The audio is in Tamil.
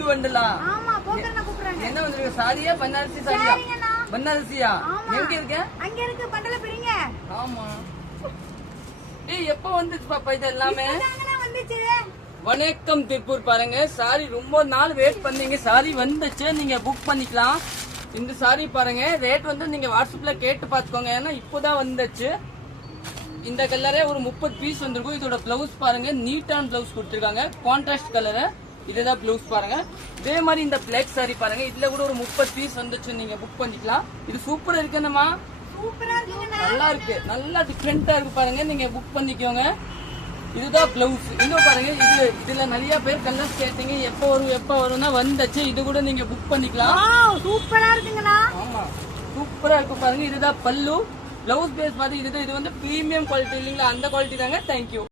புது வண்டலா? ஆமா போக்கறன கூப்பிடுறாங்க. என்ன வந்திருக்க? சாரியா பனாரசி சாரியா? பனாரசியா? எங்க இருக்க? அங்க இருக்கு பண்டல பிரிங்க. ஆமா. ஏய் எப்ப வந்துச்சு பாப்பா இது எல்லாமே? இப்பதாங்கனா வந்துச்சு. வணக்கம் திருப்பூர் பாருங்க. சாரி ரொம்ப நாள் வெயிட் பண்ணீங்க. சாரி வந்துச்சு, நீங்க புக் பண்ணிக்கலாம். இந்த சாரி பாருங்க, ரேட் வந்து நீங்க வாட்ஸ்அப்ல கேட்டு பாத்துக்கோங்க. ஏன்னா இப்போதான் வந்துச்சு. இந்த கலரே ஒரு 30 பீஸ் வந்திருக்கும். இதோட பிளவுஸ் பாருங்க, நீட்டான பிளவுஸ் கொடுத்துருக்காங்க. கான்ட்ராஸ்ட் கலரு, இதுதான் பிளவுஸ் பாருங்க. இதே மாதிரி இந்த பிளாக் சாரி பாருங்க, இதுல கூட ஒரு 30 பீஸ் வந்துச்சு, நீங்க புக் பண்ணிக்கலாம். இது சூப்பரா இருக்குன்னமா, சூப்பரா இருக்குங்க. நல்லா இருக்கு, நல்லா டிஃப்ரெண்டா இருக்கு பாருங்க. நீங்க புக் பண்ணிக்கோங்க. இதுதான் பிளவுஸ். இன்னும் பாருங்க, இதுல நிறைய பேர் கலர்ஸ் கேட்டீங்க, எப்ப வரும்னா வந்துச்சு. இது கூட நீங்க புக் பண்ணிக்கலாம். சூப்பரா இருக்குங்கண்ணா. ஆமா சூப்பரா இருக்கு பாருங்க. இதுதான் பல்லு. பிளவுஸ் பேஸ் மாதிரி இது வந்து பிரீமியம் குவாலிட்டி இல்லைங்களா, அந்த குவாலிட்டி தாங்க. தேங்க்யூ.